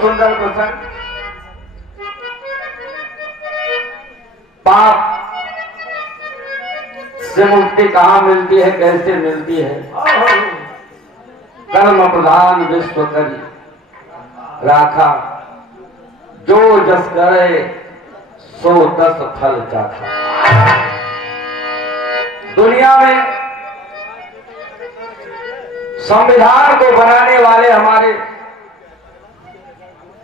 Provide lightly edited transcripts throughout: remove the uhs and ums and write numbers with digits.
बहुत सुंदर प्रसंग। पाप से मुक्ति कहाँ मिलती है, कैसे मिलती है? कर्म प्रधान विश्व करी राखा, जो जस करे सो तस फल चाखा। दुनिया में संविधान को बनाने वाले हमारे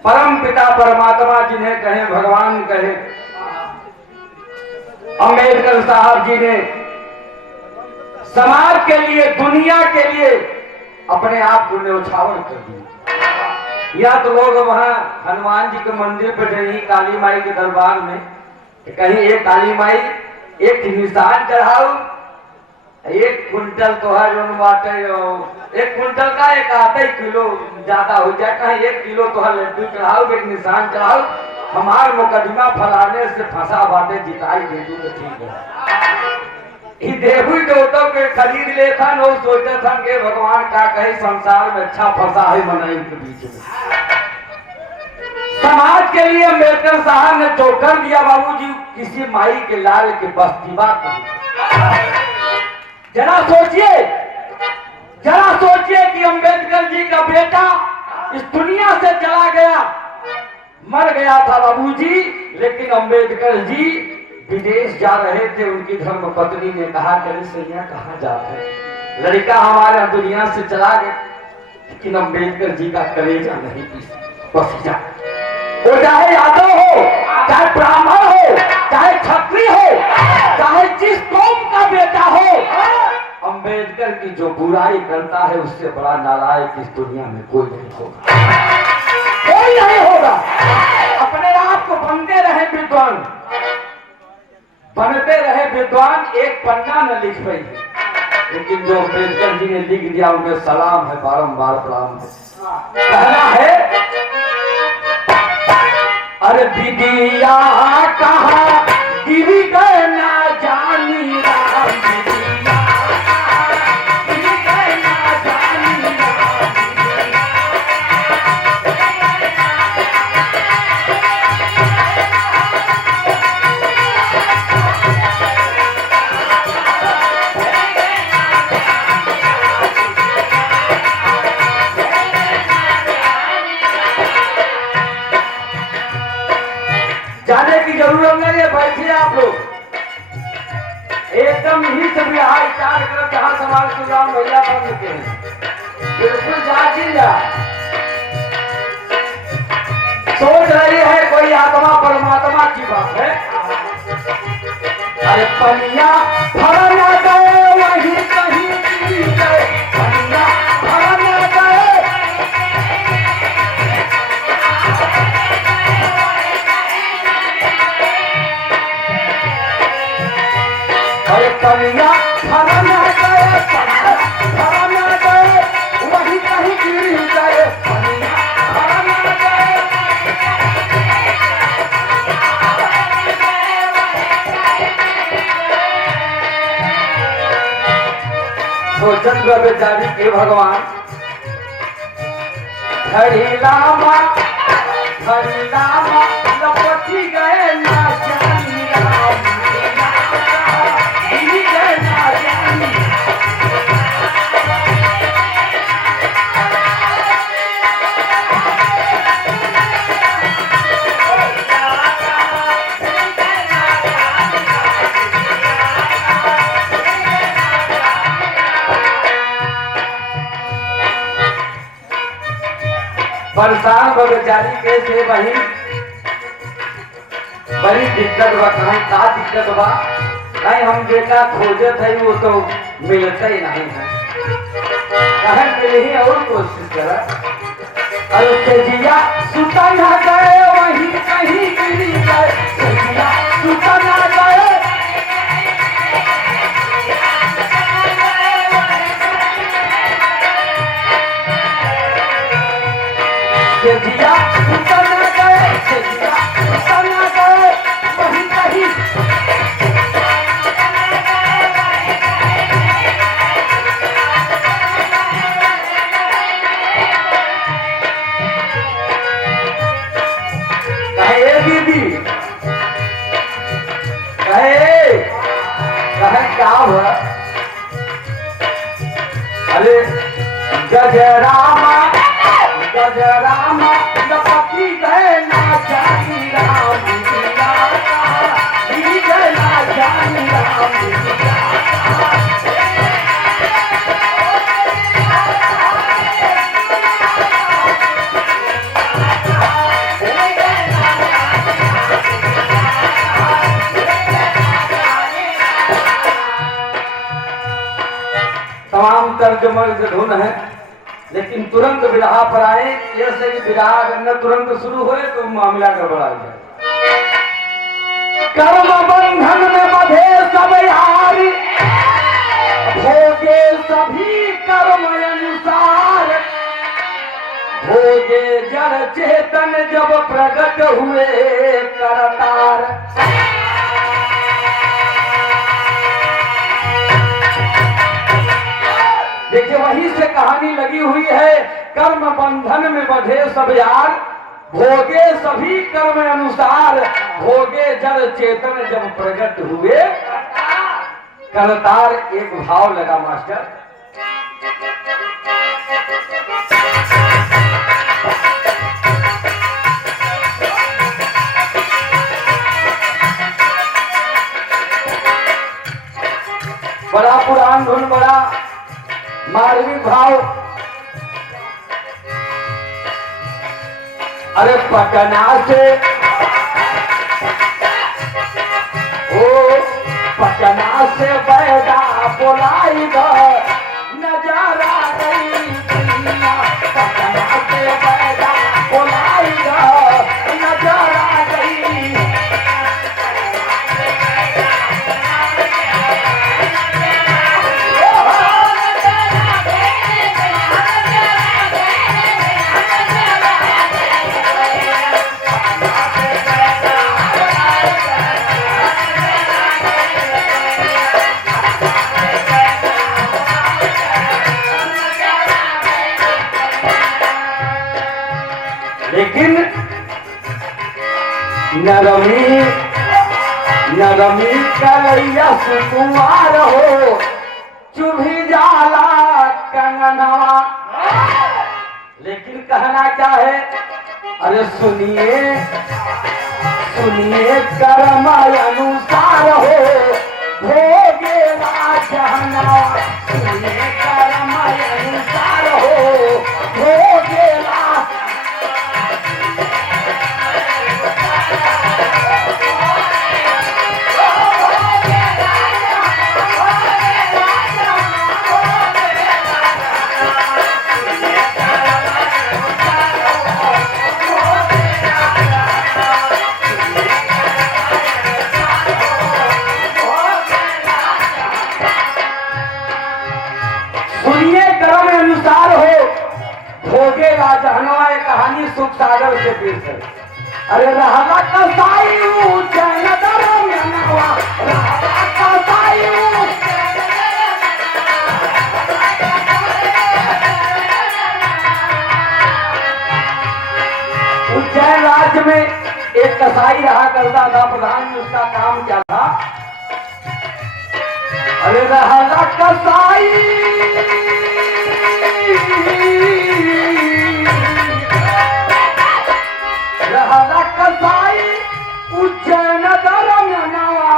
परम पिता परमात्मा, जिन्हें कहें भगवान कहें, अंबेडकर साहब जी ने समाज के लिए, दुनिया के लिए अपने आप को न्यौछावर कर दिया। या तो लोग वहां हनुमान जी के मंदिर पर नहीं, काली माई के दरबार में कहीं एक काली माई एक निशान चढ़ाओ, 1 कुंटल तो है जो बाटे, 1 कुंटल का 1 आधा किलो ज्यादा हो जाए, कहीं 1 किलो तो है लड्डू चढ़ाओ, एक निशान चढ़ाओ, हमार मुकदमा फलाने से फंसा बाटे, जिताई दे दू तो ठीक है। देवी देवतों के खरीद लेता नो, सोचे था कि भगवान का कहे संसार में अच्छा फंसा है मनाई के बीच में। समाज के लिए अम्बेडकर साहब ने जो कर दिया बाबूजी, किसी माई के लाल के बस की बात नहीं। जरा सोचिए कि अम्बेडकर जी का बेटा इस दुनिया से चला गया, मर गया था बाबूजी, लेकिन अम्बेडकर जी विदेश जा रहे थे। उनकी धर्म पत्नी ने कहा कि सैया कहाँ जाते, लड़का हमारे दुनिया से चला गया, लेकिन अम्बेडकर जी का कलेजा नहीं बस जा। वो चाहे यादव हो, चाहे ब्राह्मण हो, चाहे क्षत्रिय हो, चाहे जिस कौम का बेटा हो, अम्बेडकर की जो बुराई करता है उससे बड़ा नालायक इस दुनिया में कोई नहीं होगा, कोई नहीं होगा। अपने आप को बनते रहे विद्वान, बनते रहे विद्वान, एक पन्ना न लिख पाई, लेकिन जो अम्बेडकर जी ने लिख दिया उन्हें सलाम है, बारंबार प्रणाम है। कहना है अरे विदिया कहाँ गिर गए ना जानी राम, जाने की जरूरत नहीं है, बैठिए आप लोग एकदम ही से बिहार चार कर जहां समाज सुजान भैया बन चुके हैं, बिल्कुल जाती जा। सोच रही है कोई आत्मा परमात्मा की बात है। अरे पनिया भरा ना गए वही कहीं गए, पनिया भरा ना गए, अरे पनिया भरा ना गए, भरा ना गए, वही कहीं गिर गए, पनिया भरा ना गए। सोचन बेचारी के भगवान हरिलामा लपटी गए ना जानी राम, गए ना जानी। परेशान बेचारी कैसे वही बड़ी दिक्कत बा, कहीं का दिक्कत बा, नहीं हम जेका खोजे थे वो तो मिलता ही नहीं है, कहीं मिले ही और कोशिश करा। और उससे जिया सुता ना गए वही कहीं गिरी गए, जिया सुता ना गए, जिया सुता ना गए, जिया सुता ना गए, वही कहीं गजरामा गजरामा लपटी गए ना जानी राम लीला का, ली गए ना जानी राम लीला का। तमाम तर्जमा धुन है, लेकिन तुरंत विरहा पर आए, जैसे कि विरहा अगर न तुरंत शुरू हो तो मामला गड़बड़ा जाए। कर्म बंधन में बंधे सब यार, भोगे सभी कर्म अनुसार, भोगे जड़ चेतन जब प्रकट हुए करतार। देखिए वहीं से कहानी लगी हुई है। कर्म बंधन में बंधे सब यार, भोगे सभी कर्म अनुसार, भोगे जड़ चेतन जब प्रकट हुए करतार। एक भाव लगा मास्टर, बड़ा पुरान धुन, बड़ा मार्मिक भाव। अरे पटना से ओ पटना से बैदा बोलाई नजारा गई दुनिया, पटना से बैदा बोलाई नजारा गई। लेकिन नरमी नरमी कलैया सुकुमार हो, चुभी जाला कंगनवा। लेकिन कहना क्या है, अरे सुनिए सुनिए कर्म अनुसार हो, भोगेला जहनवा। सुनिए कर्म अनुसार हो, भोगेला। भोगेला जहनवा। एक कहानी सुख सागर से पेश है। अरे रहला कसाई उज्जैन दरमियानवा, रहला कसाई उज्जैन राज्य में एक कसाई रहा करता था। प्रधान में उसका काम क्या था, अरे रहला कसाई रहला कसाई उज्जैन दरमियानवा,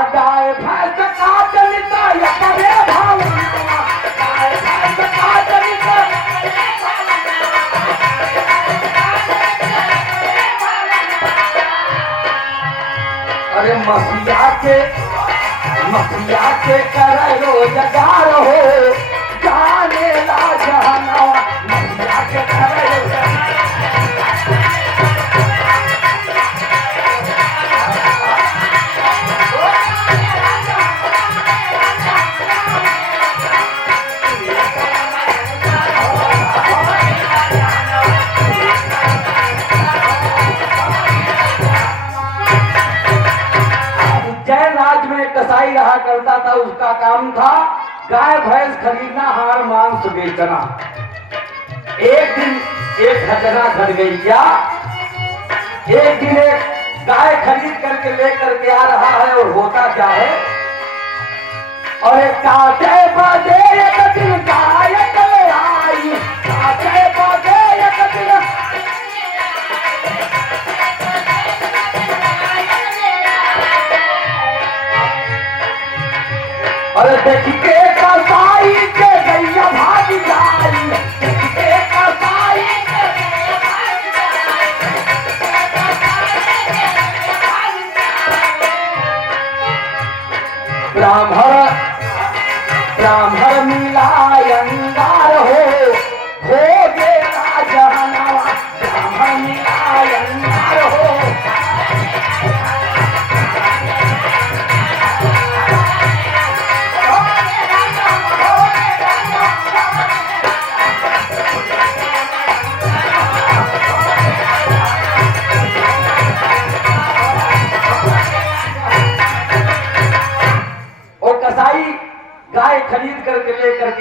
अदाए भैंस काटनिता या करे भावनवा, अदाए भैंस काटनिता। अरे मसीहा के करे रोजगार हो, जाने ला जहनवा। मसीहा के करे कसाई रहा करता था। उसका काम था गाय भैंस खरीदना, हार मांस बेचना। एक दिन एक घटना घट गई। क्या, एक दिन एक गाय खरीद करके लेकर के आ रहा है, और होता क्या है, और एक काटे बदे एक दिन गाय ले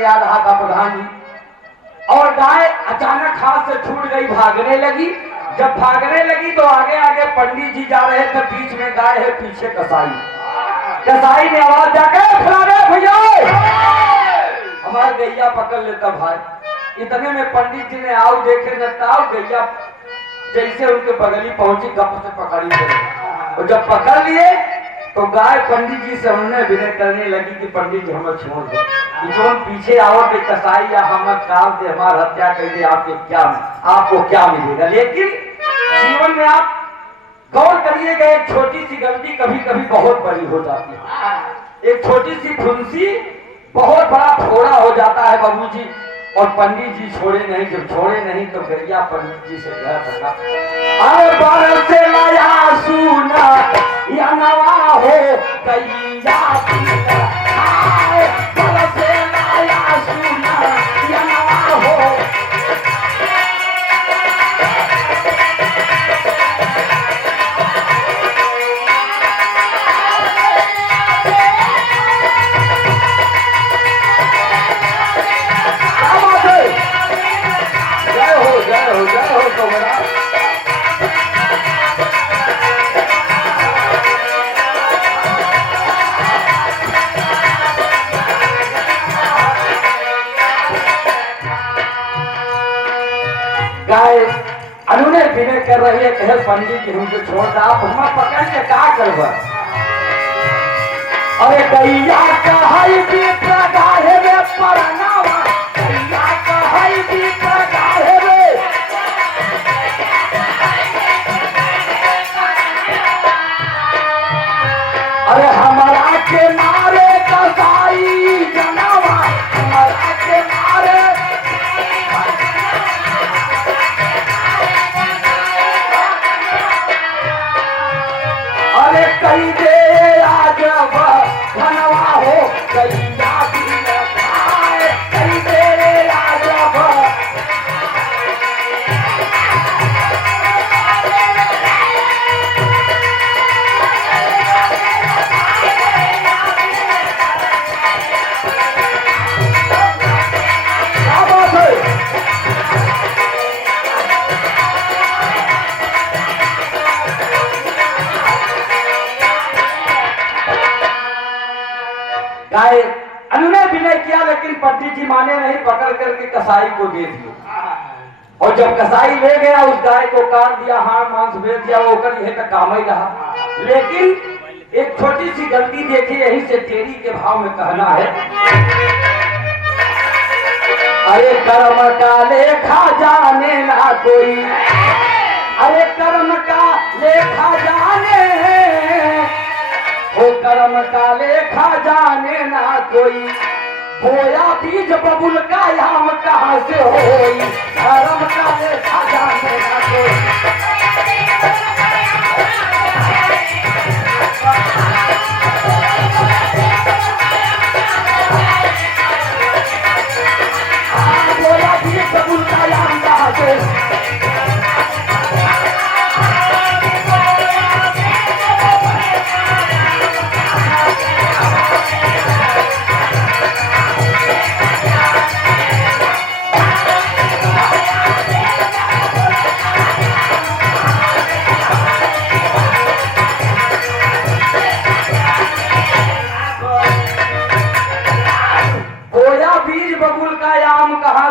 आ रहा था प्रधान जी, और गाय अचानक हाथ से छूट गई, भागने लगी। जब भागने लगी तो आगे आगे पंडित जी जा रहे थे, बीच में गाय है, पीछे कसाई। कसाई ने आवाज जाकर फलाने भैया हमारा गैया पकड़ लेता भाई। इतने में पंडित जी ने आओ देखे नताओ गैया जैसे उनके बगली पहुंची, गप से पकड़ी गई। और जब पकड़ लिए तो गाय पंडित जी से उन्होंने विनय करने लगी कि पंडित जी हमें छोड़ दो, जो पीछे आओ के कसाई या हम काल दे, हमारी हत्या कर दे, आपको क्या मिलेगा। लेकिन जीवन में आप गौर करिएगा, एक छोटी सी गलती कभी कभी बहुत बड़ी हो जाती है। एक छोटी सी फुंसी बहुत बड़ा फोड़ा हो जाता है बाबूजी। और पंडित जी छोड़े नहीं, जब छोड़े नहीं तो गैया पंडित जी से कह सका, अरे बरस से लाया सुना या नवा हो गैया बरस से लाया सुना या नवा हो। गाय अनुने विनय कर रही है, कहे पंडित जी हमको छोड़ दो, आप हम पकड़ के क्या करबा। अरे गैया कहई भी प्रगाहे में परनावा, गैया कहई भी प्रगाहे में। अरे हमारा के मारे कसाई जनावा, हमारा के मारे। अरे कई दे आज धनवा हो गैया भी खाए, कई दे आज। गाय अनुने विनय किया, लेकिन पंडित जी माने नहीं, पकड़ करके कसाई को दे दिया। और जब कसाई ले गया उस गाय को काट दिया, हाड़ मांस बेच दिया, वो कर यह काम ही रहा। लेकिन एक छोटी सी गलती देखी, यही से तेरी के भाव में कहना है, अरे कर्म का लेखा जाने ना कोई, अरे कर्म का लेखा जाने, वो कर्म का लेखा जाने ना कोई, बोया बीज बबुल का याम कहाँ से होई, कर्म का लेखा जाने ना कोई। बोया बीज बबुल का याम कहाँ से।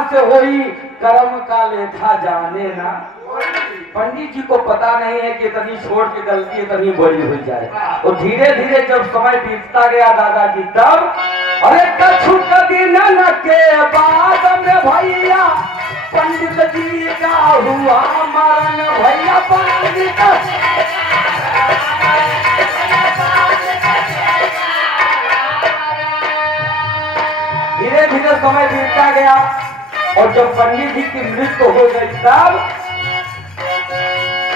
से होई कर्म का लेखा जाने ना। पंडित जी को पता नहीं है कि इतनी छोट की गलती इतनी बड़ी हो जाए। और धीरे धीरे जब समय बीतता गया दादाजी, तब अरे कछु दिन के बाद में भैया पंडित जी का हुआ मरण, भैया पंडित। धीरे धीरे समय बीतता गया और जब पंडित जी की मृत्यु हो गई, तब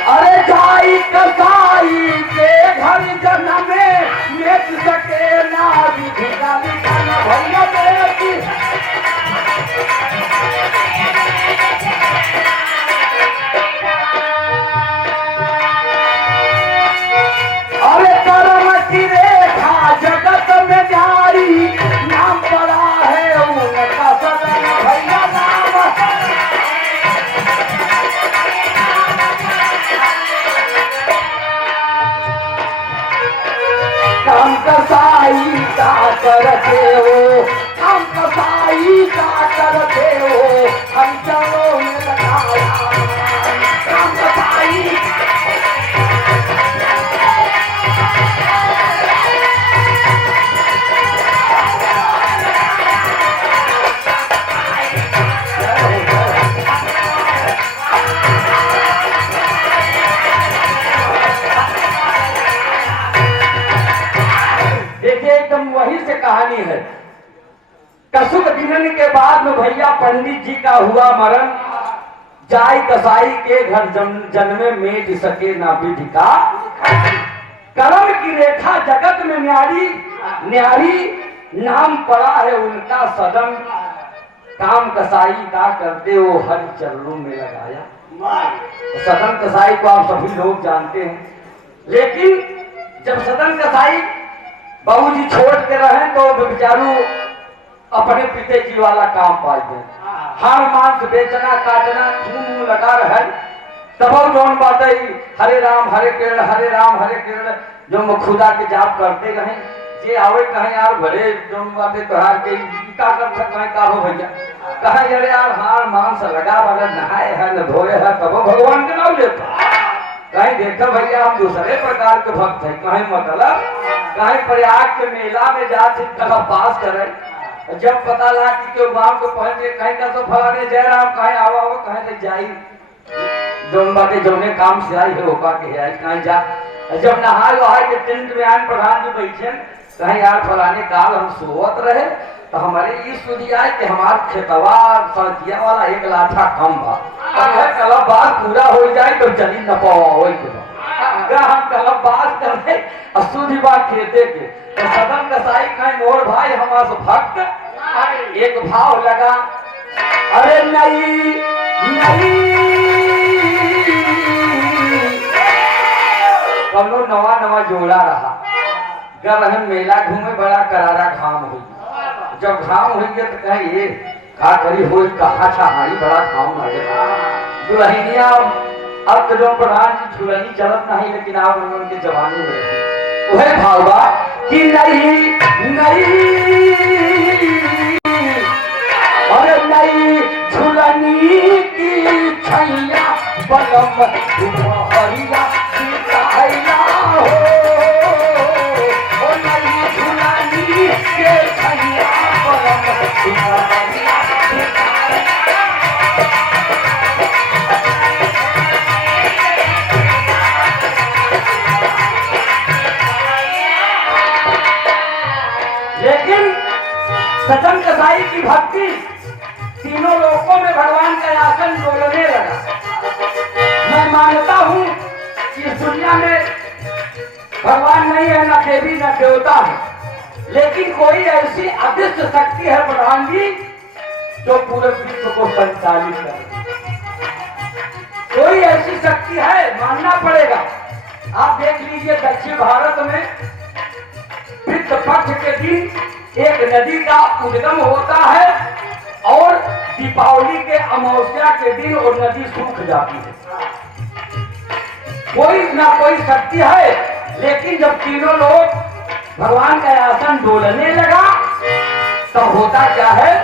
अरे जाई कसाई के घर जन्मे मिट सके ना विधि का लिखना, भैया बेटी। अरे कर्म की रेखा जगत में जारी, नाम पड़ा है उनका करते हो, काम कसाई का करते हो, हम चलो में लगाया काम कसाई। देखिए एकदम वही से कहानी है। कसुक दिनन के बाद में भैया पंडित जी का हुआ मरण, जाय कसाई के घर जन्मे मेट सके ना विधि का, कर्म की रेखा जगत में न्यारी न्यारी, नाम पड़ा है उनका सदन, काम कसाई का करते हो हर चरणों में लगाया। सदन कसाई को आप सभी लोग जानते हैं, लेकिन जब सदन कसाई बाबूजी छोड़ के रहे तो बेचारू अपने पिताजी वाला काम पाते हैं, हार मांस बेचना काटना खून लगा रहे, तब जौन बात है हरे राम हरे कृष्ण जो खुदा के जाप करते रहे, जे आवे कहे यार भले जौन बातें त्योहार के का कर सकते हैं का हो भैया, कहे अरे यार हार मांस लगा वाला नहाए है न धोए है तब भगवान के नाम लेता, कहीं देखा भैया हम दूसरे प्रकार के भक्त है, कहीं मतलब कहीं प्रयाग के मेला में जाते पास करे, जब पता लगा कि क्यों गांव को पहुंचे कहीं का तो फलाने जय राम कहीं आओ कहीं तक जाई जौन बातें जौने काम से आई है होका के है कहीं जा, जब नहाय वहाय के टेंट में आन प्रधान जी बैठे कहीं यार फलाने काल हम सोवत रहे तो हमारे ये सुधी आए कि हमार खेतवा सड़किया वाला एक लाठा कम बा, कल बात पूरा हो जाए तो चली न पाओ हम कल बात करते अशुद्धि बात खेते के तो सदन कसाई कहीं मोर भाई हमारे भक्त एक भाव लगा, अरे नहीं कौनो नवा नवा जोड़ा रहा, गरहन मेला घूमे बड़ा करारा घाम हुई, जब घाम हुई तो कहीं ये का करी हो कहा छाई बड़ा घाम लगे, दुल्हनिया अब तो जो प्रधान की झुलनी चलत नहीं लेकिन आप उनके जवानी में वह भावा कि नहीं अरे नहीं झुलनी की छैया बलम हरिया सिताया हो, ओ नहीं झुलनी के छैया बलम हरिया सदन कसाई की भक्ति तीनों लोकों में भगवान का आसन डोलने लगा। मैं मानता हूँ कि इस दुनिया में भगवान नहीं है, न देवी न देवता है, लेकिन कोई ऐसी अदृश्य शक्ति है प्रधान जी जो पूरे विश्व को संचालित करे, कोई ऐसी शक्ति है मानना पड़ेगा। आप देख लीजिए दक्षिण भारत में पितृ पक्ष के दिन एक नदी का उद्गम होता है और दीपावली के अमावस्या के दिन वो नदी सूख जाती है, कोई ना कोई शक्ति है, लेकिन जब तीनों लोग भगवान का आसन डोलने लगा तब होता क्या है,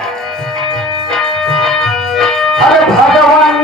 अरे भगवान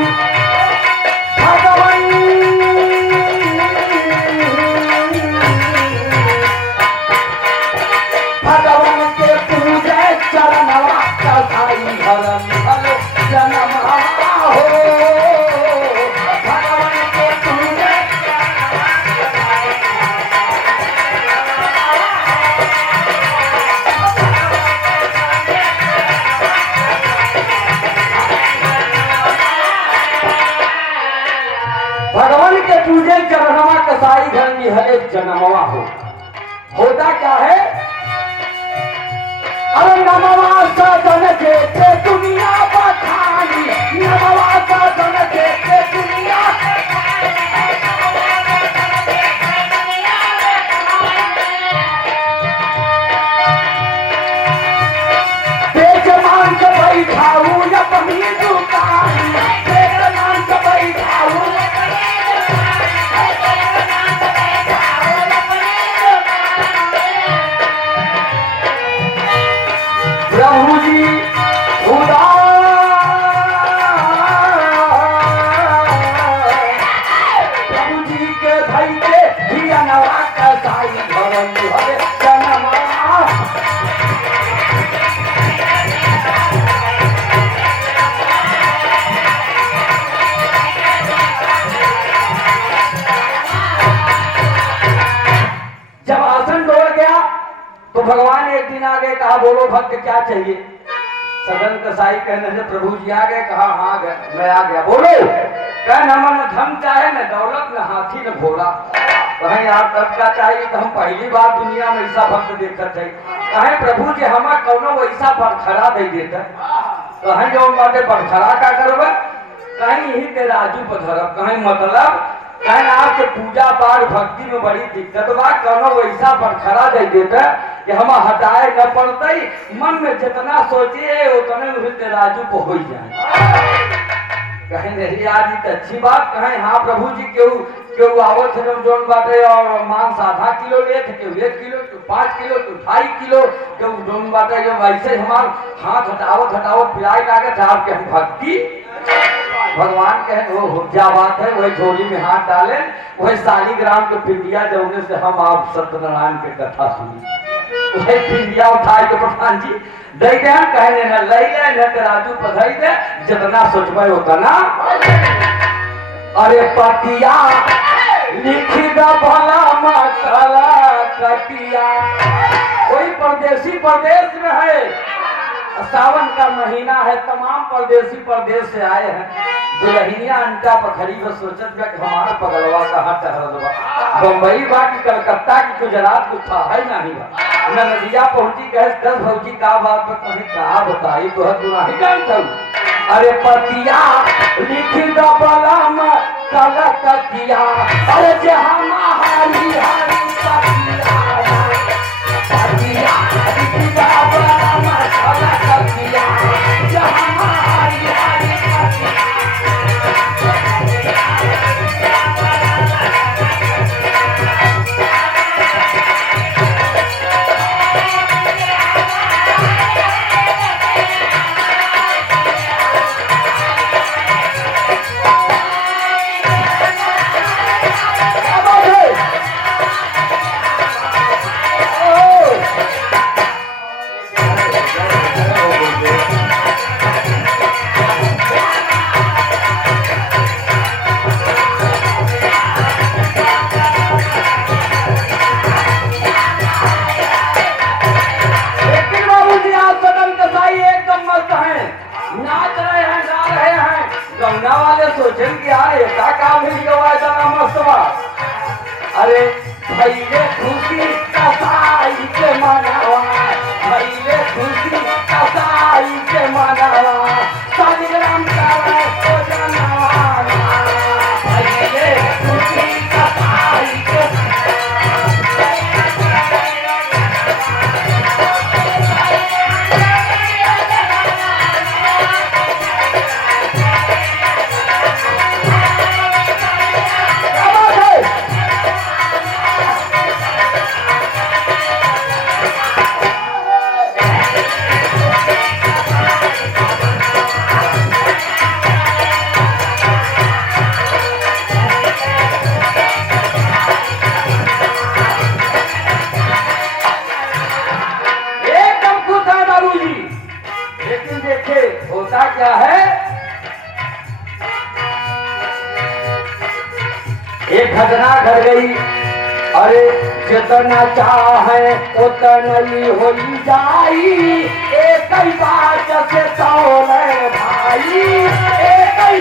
तुझे जन्मा कसाई घर निहले जन्मवा होता क्या है, अरे नमवा सदन के दुनिया बखानी, नमवा सदन के दुनिया बेच मान के बैठाऊ अपनी दुकान, बेच मान के बैठाऊ तो भगवान एक दिन आ गए, कहा बोलो भक्त क्या चाहिए। सदन कसाई कहने से प्रभु जी आ गए, कहा हाँ मैं आ गया, बोलो। कह न मन धन चाहे न दौलत न हाथी न घोड़ा। कहें यार तब क्या चाहिए, तो हम पहली बार दुनिया में ऐसा भक्त देखा चाहिए। कहें प्रभु जी हमारा कौनो वैसा बड़खड़ा दे देता। कहें जो बाटे बड़खड़ा का करब, कहीं यही के राजू पधरब। कहें मतलब कहें आपके पूजा पाठ भक्ति में बड़ी दिक्कत बा, कौनो वैसा बड़खड़ा दे देता कि हम हटाए न पड़ते, मन में जितना सोचिए उतने में राजू को हो जाए। कहें नहीं आज तो अच्छी बात। कहें हाँ प्रभु जी क्यों क्यों आवत है जोन बाटे और मांस आधा किलो ले थे, क्यों 1 किलो, क्यों 5 किलो, क्यों 2.5 किलो, क्यों जोन बाटे जो वैसे हमार हाथ हटावत पिलाई लागे था आपके हम भक्ति। भगवान कहे वो क्या बात है, वही झोली में हाथ डाले, वही शालीग्राम के पिंडिया जौने से हम आप सत्यनारायण के कथा सुनी, वही पिंडिया उठाए के प्रधान जी दे दे। कहने न लई ले न राजू पधई दे, जितना सोचबे उतना। अरे पतिया लिखी द भला मकला कटिया। कोई परदेसी प्रदेश में है, सावन का महीना है, तमाम परदेसी प्रदेश से आए हैं। दुल्हनिया अंटा पखड़ी में सोचत बा कि हमारा पगलवा कहाँ टहरल बा, बम्बई बा कि कलकत्ता की गुजरात को था है नहीं बा। न नदिया पहुंची कहे 10 भौजी का बात पर कहीं कहा बताई तो है तू नहीं जानता। अरे पतिया लिखी द बलम कलकतिया, अरे जहाँ हरी हरी पतिया लिखी द बलम कलकतिया, जहाँ हरी हरी सोचन कि यार ऐसा काम ही गवा जाना मस्तवा। अरे भैले खुशी कसाई के मनावा, भैले खुशी कसाई के मनावा, शालीग्राम का तो जनावा, भैले खुशी कसाई के क्या है। एक घटना घट गई। अरे जितना चाहे उतना ही हो जाई, एक ही बात से तौले भाई, एक ही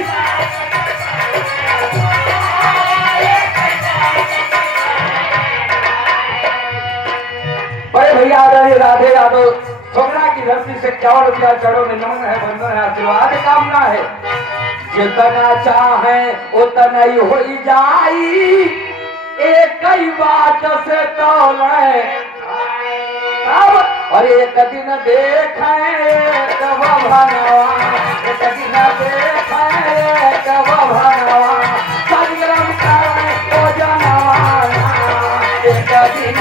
अरे भैया राधे यादव छोकरा की धरती से 51 रुपया चढ़ो में नमन है, बंधन है, आशीर्वाद कामना है। जितना चाहे उतना ही हो जाई, एक ही बात से तौले अब। और एक दिन देखे कब भनवा, एक दिन देखे कब भनवा, शालीग्राम का ओ जनवा, एक दिन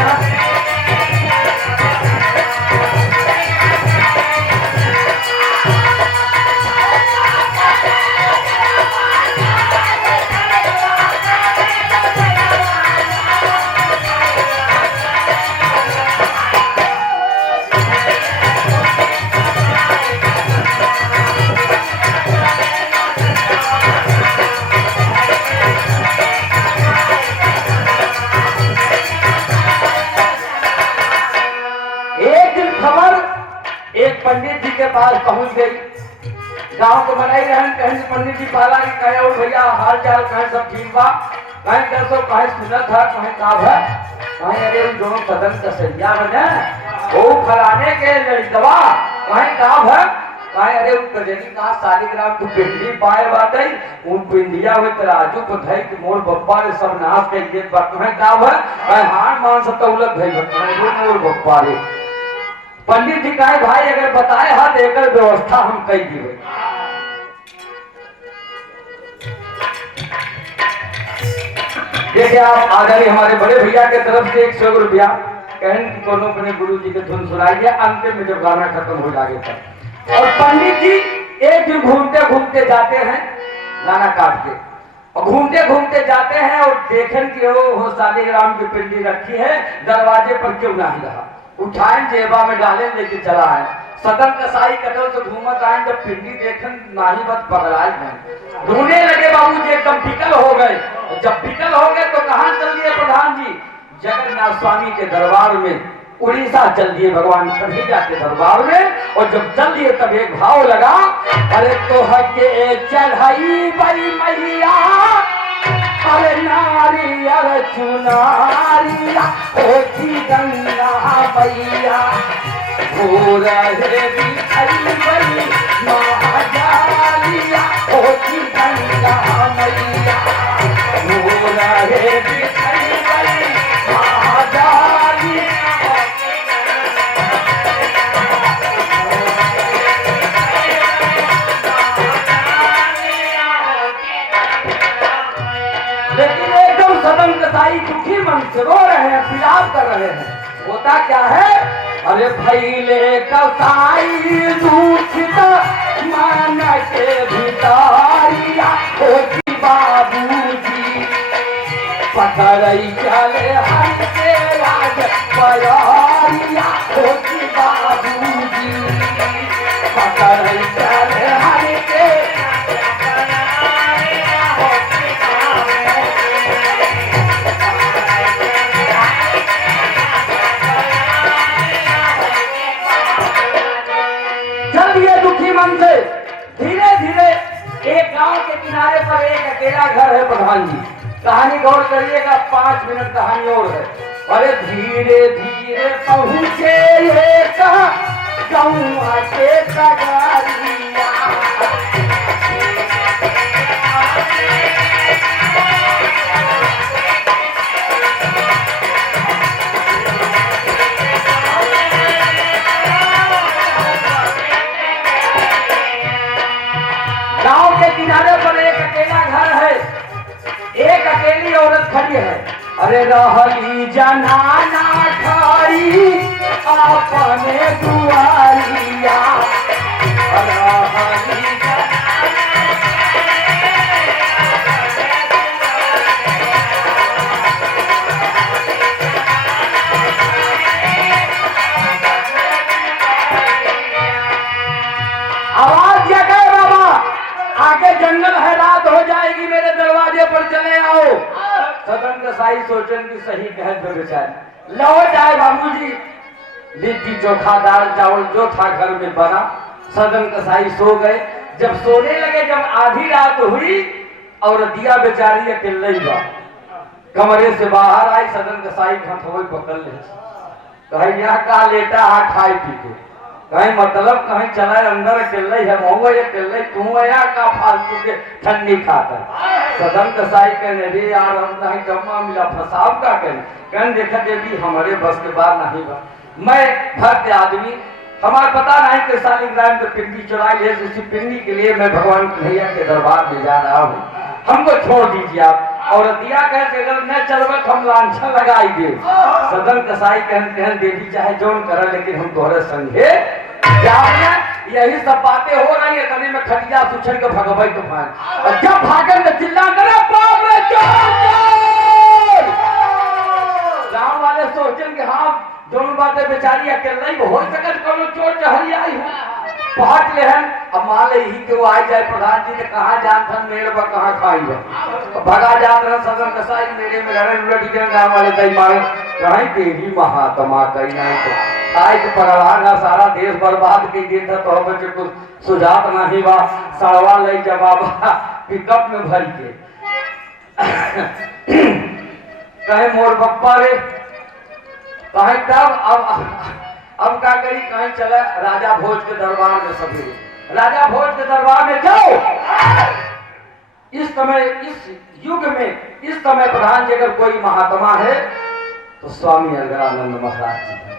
पास पहुंच गई। गांव को बनाई रहन कहीं पंडित जी पाला कि कहे और भैया हाल चाल कहे सब ठीक बा, कहे कैसो कहे सुनत है कहे का है, कहे अरे उन दोनों कदम का सैया बने वो फलाने के लड़कवा कहे का है, कहे अरे उन कजनी का सालिग्राम तू पिंडी पाए बाटे उन पिंडिया में तराजू को धई के मोर बप्पा रे सब नाश कर दे बा, कहे का है, कहे हार मान से तौलत भई कहे वो मोर बप्पा रे। पंडित जी कहे भाई अगर बताए हाथ देकर व्यवस्था हम कई दी। देखिए आप आदरणीय हमारे बड़े भैया के तरफ से 100 रुपया कहन की कोनो अपने गुरु जी के धुन सुनाइए, अंतिम में जब गाना खत्म हो जाए तब। और पंडित जी एक दिन घूमते घूमते जाते हैं गाना काट के, और घूमते घूमते जाते हैं और देखें कि वो सालिग्राम की पिंडी रखी है दरवाजे पर क्यों नहीं रहा, उठाएं जेबा में डालें लेके चला है। सदन कसाई कटल से घूमत आए जब पिंडी देखन नाही बत पगड़ाई गए, ढूंढने लगे बाबूजी एकदम बिकल हो गए। जब बिकल हो गए तो कहां चल दिए प्रधान जी, जगन्नाथ स्वामी के दरबार में, उड़ीसा चल दिए भगवान कन्हैया के दरबार में। और जब चल दिए तब एक भाव लगा, अरे तो हके चढ़ाई बई मैया अरे नारी अरे चुनारिया होती गंगा मैया हो रहे बिछड़ी बई महाजालिया होती गंगा मैया हो रहे बिछड़ी बई महाजालिया। लेकिन एकदम सदन कसाई दुखी मन से रो रहे हैं, विलाप कर रहे हैं। होता क्या है, अरे भैले कसाई दूषित मन के भितारिया होती बाबूजी पकड़ई चले हर के राज पयारिया होती बाबूजी पकड़ई चले हर के। धीरे धीरे एक गांव के किनारे पर एक अकेला घर है प्रधान जी, कहानी गौर करिएगा 5 मिनट कहानी और है। अरे धीरे धीरे पहुंचे एक गौआ के कगारिया किनारे पर एक अकेला घर है, एक अकेली औरत खड़ी है। अरे रहली जनाना खड़ी अपने दुआरिया रहली आवाज क्या कहे बाबा आगे जंगल है रात हो जाएगी मेरे दरवाजे पर चले आओ। सदन कसाई सोचन की सही कह दो बेचारे लौट आए बाबूजी, लिट्टी चोखा दाल चावल जो था घर में बना। सदन कसाई सो गए। जब सोने लगे, जब आधी रात हुई और दिया बेचारी अकेले ही बा कमरे से बाहर आई। सदन कसाई खथोई पकड़ ले कहीं यहाँ का लेटा हा खाए पी के, कहीं मतलब कहीं चला अंदर अकेले है महुआ अकेले तू आया का फालतू के ठंडी खाता। सदन कसाई कहने रे यार हम नहीं जमा मिला फसाव का कहने देखा देवी हमारे बस के बाद नहीं बा, मैं भक्त आदमी हमारा पता नहीं कि सालिग्राम पे पिंडी चुराई है, उसी पिंडी के लिए मैं भगवान कन्हैया के दरबार में जा रहा हूँ, हमको छोड़ दीजिए आप। और दिया कहे अगर न चलबत हम लांछन लगाई दे। सदन कसाई कहन देवी चाहे जोन करे लेकिन हम तोहरे संगे जाना। यही सब बातें हो रही है, तने में खटिया सुछड़ के भगवई तूफान। और जब भागन तो चिल्ला करे बाप रे चोर। गांव वाले सोचन कि हाँ दोनों बातें बेचारी अकेले ही हो सकत कोनो चोर चहरी आई हो पहट लेहन। अब मान ले ही के वो आई जाए प्रधान जी ने कहा जान थन मेरे पर कहाँ खाई है भगा जात रहे। सदन कसाई मेरे में लड़े उलट गए गाँव वाले दई मारे कहीं देवी महात्मा कहीं नहीं तो आय के परवाना सारा देश बर्बाद कर देता तो बच्चे कुछ सुझात नहीं बा सड़वा ले जवाबा पिकअप में भर के कहे मोर बप्पा रे कहे तब अब क्या करी कहीं चला राजा भोज के दरबार में सभी राजा भोज के दरबार में जाओ। इस समय इस युग में इस समय प्रधान जी अगर कोई महात्मा है तो स्वामी अलगरानंद महाराज जी हैं,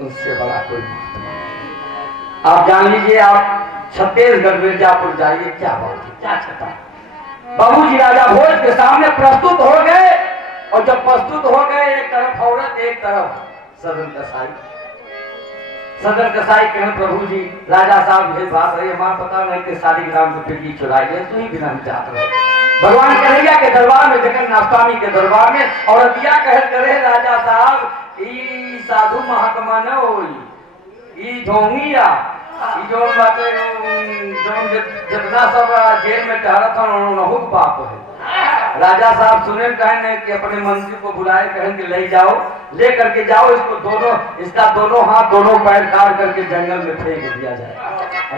उनसे बड़ा कोई महात्मा नहीं। आप जान लीजिए, आप छत्तीसगढ़ मिर्जापुर जाइए, क्या बात है, क्या छता। बाबूजी राजा भोज के सामने प्रस्तुत हो गए और जब प्रस्तुत हो गए एक तरफ औरत एक तरफ सदन कसाई। सदन कसाई कहने प्रभु जी राजा साहब ये बात रही हमारा पता नहीं कि सारी ग्राम में पिटी चुराई है तो ही बिना चाहते रहे भगवान कन्हैया के दरबार में जगन्नाथ स्वामी के दरबार में औरतिया कह करे राजा साहब ई साधु महात्मा न होई ई ढोंगिया ई जो बाटे जो जितना सब जेल में ठहरत हन नहुक बाप है। राजा साहब सुने कहें कि अपने मंत्री को बुलाए कहें कि ले जाओ ले करके जाओ इसको दोनों इसका दोनों हाथ दोनों पैर काट करके जंगल में फेंक दिया जाए।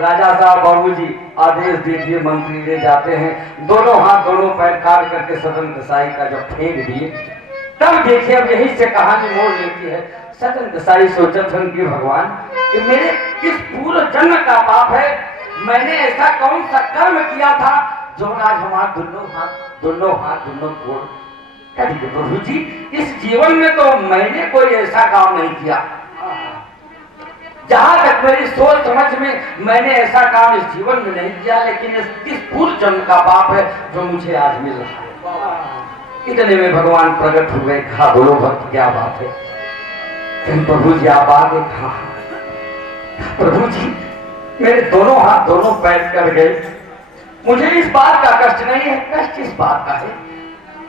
राजा साहब बाबूजी आदेश दीजिए मंत्री ले जाते हैं दोनों हाथ दोनों पैर काट करके सदन कसाई का जब फेंक दिए तब देखिए अब यही से कहानी मोड़ लेती है। सदन कसाई सोचत हन कि भगवान कि मेरे किस पूर्व जन्म का पाप है मैंने ऐसा कौन सा कर्म किया था जो आज हमारा दोनों हाथ दोनों गोड़ प्रभु जी इस जीवन में तो मैंने कोई ऐसा काम नहीं किया जहां तक मेरी सोच समझ में मैंने ऐसा काम इस जीवन में नहीं किया लेकिन इस पूर्व जन्म का पाप है जो मुझे आज मिल रहा है। इतने में भगवान प्रकट हुए कहा बोलो भक्त क्या बात है। प्रभु जी आप आगे कहा प्रभु जी मेरे दोनों हाथ दोनों पैर कर गए मुझे इस बात का कष्ट नहीं है कष्ट इस बात का है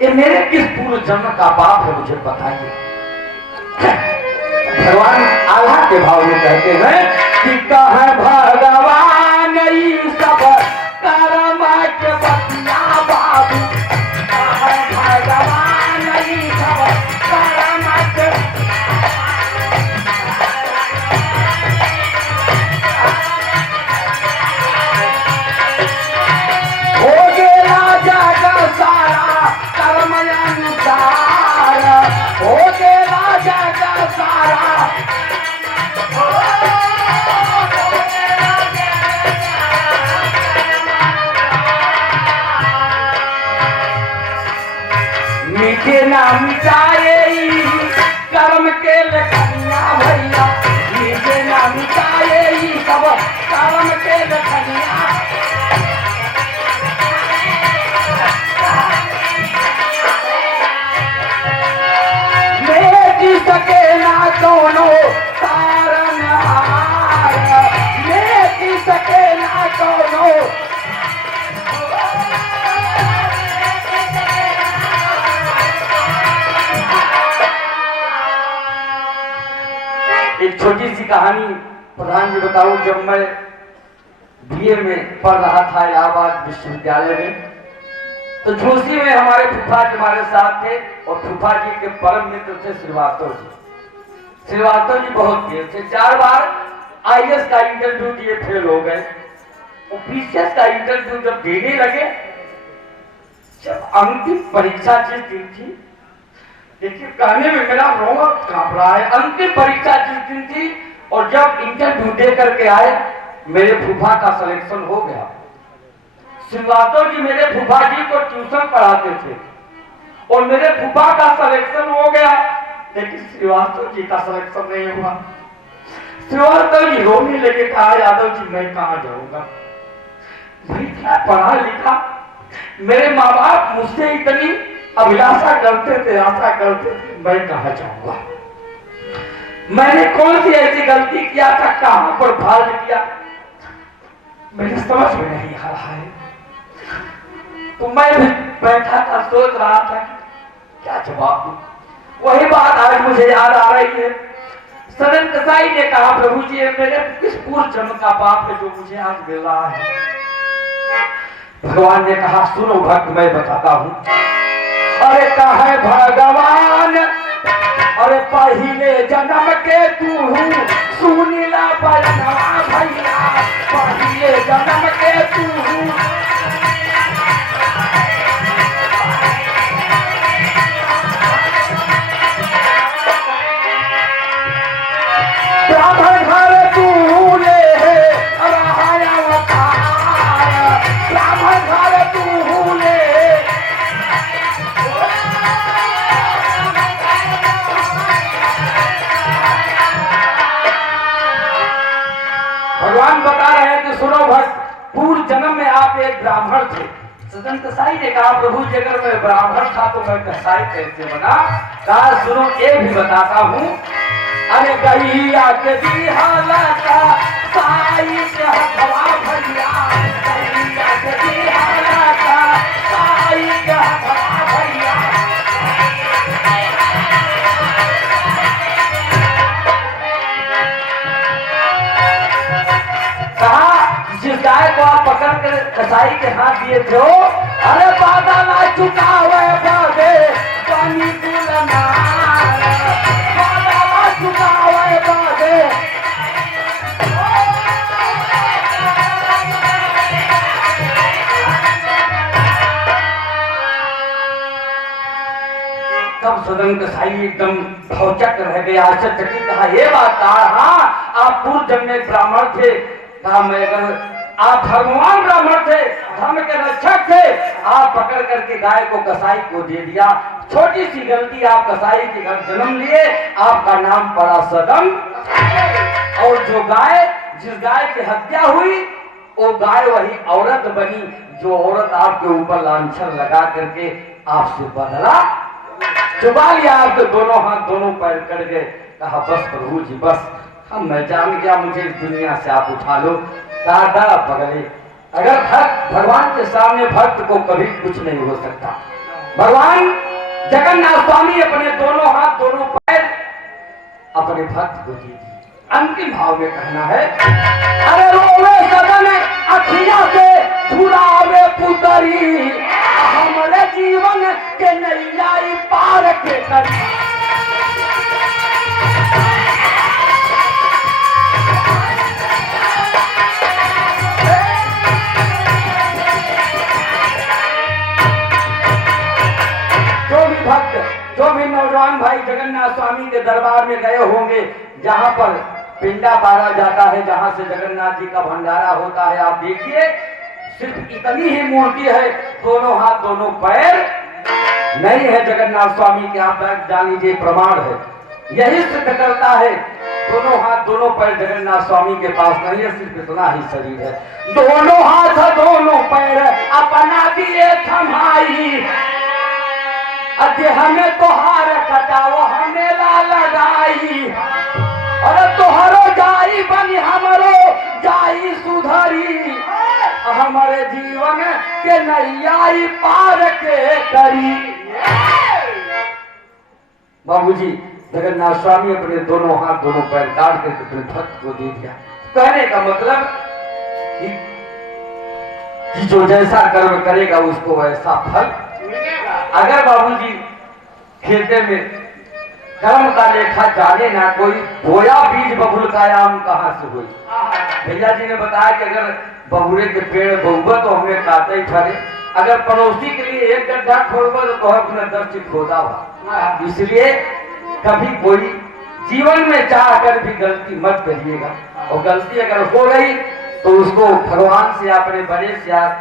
ये मेरे किस पूर्व जन्म का पाप है मुझे बताइए। भगवान आल्हा के भाव में कहते हैं कि कह भगवान सब कर्म के बतिया बाबू कह भगवान सब कर्म के मीठे ना मिटाए कर्म के लखनिया भैया मीठे ना मिटाए सब कर्म के लखनिया मेरी सके ना दोनों कारण मेरी सके ना दोनों एक छोटी सी कहानी प्रधान जी बताऊं। जब मैं बीए में पढ़ रहा था इलाहाबाद विश्वविद्यालय में तो झूसी में हमारे फूफा जी हमारे साथ थे और फूफा जी के परम मित्र थे श्रीवास्तव जी। श्रीवास्तव जी बहुत तेज थे 4 बार आईएएस का इंटरव्यू दिए फेल हो गए और बीसीएस का इंटरव्यू जब देने लगे जब अंतिम परीक्षा जिस दिन थी देखिए कहने में मेरा रोंग कांप रहा है। अंतिम परीक्षा जिस दिन थी और जब इंटरव्यू दे करके आए मेरे फूफा का सिलेक्शन हो गया। श्रीवास्तव जी मेरे फूफा जी को ट्यूशन पढ़ाते थे और मेरे फूफा का सिलेक्शन हो गया लेकिन श्रीवास्तव जी का सिलेक्शन नहीं हुआ। श्रीवास्तव जी रोने लगे कहा यादव जी मैं कहाँ जाऊंगा मैं इतना पढ़ा लिखा मेरे माँ बाप मुझसे इतनी अभिलाषा करते थे आशा करते थे मैं कहा जाऊंगा मैंने कौन सी ऐसी गलती किया था कहां पर फाल्ट किया मेरे समझ में नहीं आ रहा है। तो मैं भी बैठा था सोच रहा था क्या जवाब दूं। वही बात आज मुझे याद आ रही है। सदन कसाई ने कहा प्रभु जी मेरे किस पूर्व जन्म का पाप है जो मुझे आज मिल रहा है। भगवान ने कहा सुनो भक्त मैं बताता हूं। अरे कहे भगवान अरे पहले जन्म के तू सुनीला बरनवा भैया पहिले जन्म के तू ब्राह्मण घर तू ले रहाया अवतार ब्राह्मण घर तू ले भगवान बता रहे हैं कि सुनो भक्त पूर्व जन्म में आप एक ब्राह्मण थे। सदन कसाई ने कहा प्रभु जी अगर मैं ब्राह्मण था तो मैं कसाई कैसे बना? कहा सुनो ये भी बताता हूँ। अरे गैया के दिहाला का साई के हथवा भैया गैया के दिहाला का साई के हथवा भैया कहा जिस गाय को आप पकड़ कर कसाई के हाथ दिए थे अरे बाधा ना चुकावे बाधे पानी तुलना बाधा ना चुकावे बाधे तब सदन कसाई एकदम भौचक रह गया आश्चर्यचकित कहा ये बात कहा हाँ आप पूर्व जन्म में ब्राह्मण थे। कहा मैं अगर आप भगवान ब्राह्मण थे धर्म के रक्षक थे आप पकड़ करके गाय को कसाई को दे दिया। छोटी सी गलती आप कसाई के घर जन्म लिए आपका नाम पड़ा सदन और जो गाय जिस गाय की हत्या हुई वो गाय वही औरत बनी जो औरत आपके ऊपर लांछन लगा करके आपसे बदला चुपा लिया। आपके दोनों हाथ दोनों पैर कर गए। कहा बस प्रभु जी बस हम मैं जान गया मुझे इस दुनिया से आप उठा लो। दादा पगले अगर भक्त भगवान के सामने भक्त को कभी कुछ नहीं हो सकता। भगवान जगन्नाथ स्वामी अपने दोनों हाथ दोनों पैर अपने भक्त को दे दिए। अंतिम भाव में कहना है अरे रोवे सदन अखिया से छुड़ावे पुतरी हमारे जीवन के नैया पार के करी। जो भी नौजवान भाई जगन्नाथ स्वामी के दरबार में गए होंगे जहां पर पिंडा बारा जाता है जहां से जगन्नाथ जी का भंडारा होता है आप देखिए सिर्फ इतनी ही मूर्ति है दोनों हाथ दोनों पैर नहीं है जगन्नाथ स्वामी के। आप जान लीजिए प्रमाण है यही सिद्ध करता है दोनों हाथ दोनों पैर जगन्नाथ स्वामी के पास नहीं है सिर्फ इतना ही शरीर है। दोनों हाथ दोनों पैर अपना दिए थमाई हमें तोहार कटाव हमें ला लगाई अरे तोहरो जाई बनी हमरो जाई सुधरी हमारे जीवन के नैया पार के करी। बाबूजी जगन्नाथ स्वामी अपने दोनों हाथ दोनों पैर काट करके अपने भक्त को दे दिया। कहने का मतलब कि जो जैसा कर्म करेगा उसको वैसा फल। अगर बाबूजी खेते में कर्म का लेखा जाने ना कोई बोया बीज बबुल का आम कहाँ से हुई। भैया जी ने बताया कि अगर बबुरे के पेड़ बहुबा तो हमें काटे ही ठहरे अगर पड़ोसी के लिए एक गड्ढा खोदबा तो अपने 10 से खोदा हुआ। इसलिए कभी कोई जीवन में चाह कर भी गलती मत करिएगा और गलती अगर हो गई तो उसको भगवान से अपने बड़े से आप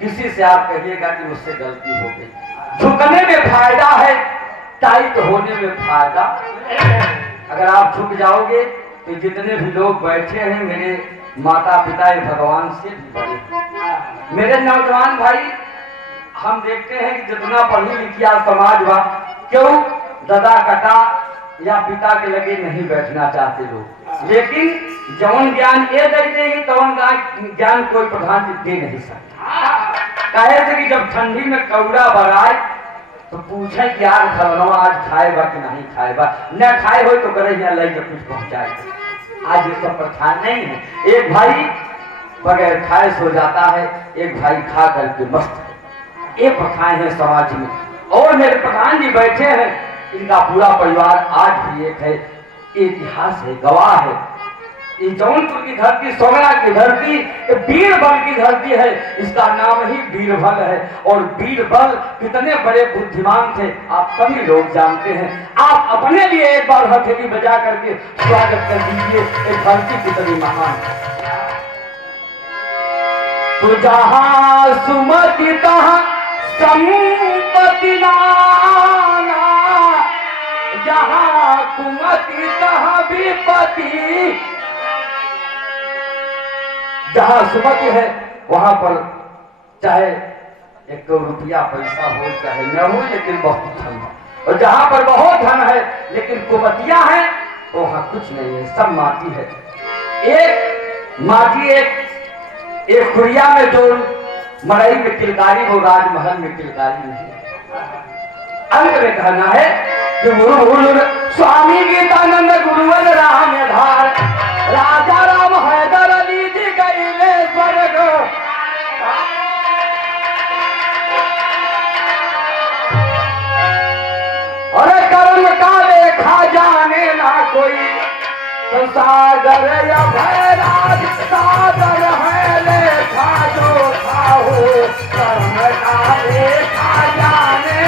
किसी से आप कहिएगा कि मुझसे गलती हो गई। झुकने में फायदा है टाइट होने में फायदा। अगर आप झुक जाओगे तो जितने भी लोग बैठे हैं मेरे माता पिता भगवान से भी बड़े। मेरे नौजवान भाई हम देखते हैं कि जितना पढ़ी लिखिया समाज हुआ क्यों दादा कटा या पिता के लगे नहीं बैठना चाहते लोग लेकिन जवन ज्ञान ये देते हैं तवन ज्ञान कोई प्रधान दे नहीं सकता। कहे थे कि जब ठंडी में कौड़ा बराए तो पूछे कि यार खलनवा आज खाएगा कि नहीं खाएगा न खाए हो तो करे यहाँ लई जब कुछ पहुंचाएगा। आज ये सब प्रथा नहीं है। एक भाई बगैर खाए सो जाता है एक भाई खा करके मस्त है। ये प्रथाएं हैं समाज में और मेरे प्रधान जी बैठे हैं इनका पूरा परिवार आज भी एक है इतिहास है गवाह है। ये जौनपुर की धरती, सोगरा की धरती, ये बीरबल की धरती है। इसका नाम ही बीरबल है। और बीरबल कितने बड़े बुद्धिमान थे आप सभी लोग जानते हैं। आप अपने लिए एक बार हथेली बजा करके स्वागत कर दीजिए, ये धरती कितनी महान है। तो जहां सुमति तहां संपत्ति नाना, जहां कुमति तहां विपत्ति। जहां सुमति है वहां पर चाहे 1-2 रुपया पैसा हो चाहे न हो, लेकिन बहुत धन हो। और जहां पर बहुत धन है लेकिन कुमतियां हैं तो वहां कुछ नहीं है, सब माटी है। एक माटी, एक खुरिया में जो मड़ई में किलकारी, वो राजमहल में किलकारी नहीं है। अंत में कहना है कि गुरु स्वामी गीतानंद गुरुवर राम धार, राजा राम हैदर अली जी गईले स्वर्ग। अरे कर्म का लेखा जाने ना कोई, तो सागर या भैराज सागर है लेखा जो था हो। कर्म का लेखा जाने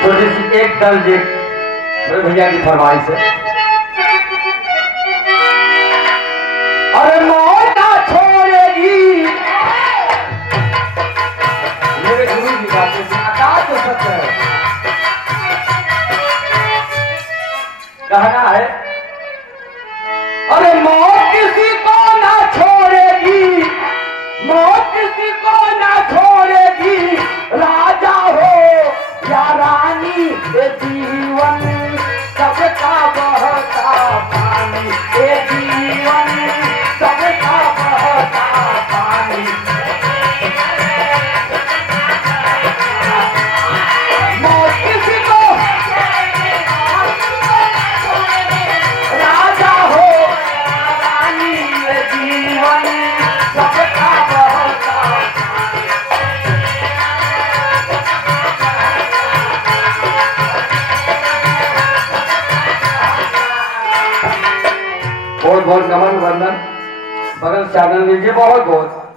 छोटी सी एक दर्ज मेरे भैया की फरमाइश है। अरे मौत छोड़ेगी, मेरे गुरु जी गाते थे, आकाश तो सत्य है। कहना है अरे मौत किसी को ना छोड़ेगी, मौत किसी को ना छोड़ेगी। राजा हो या रानी, ये जीवन सबका बहता पानी, ये जीवन सबका बहता पानी। मौत किसी को, राजा हो या रानी, ये जीवन सबका बहता। बहुत बहुत नमन वंदन, बगल से आनंद लीजिए, बहुत बहुत।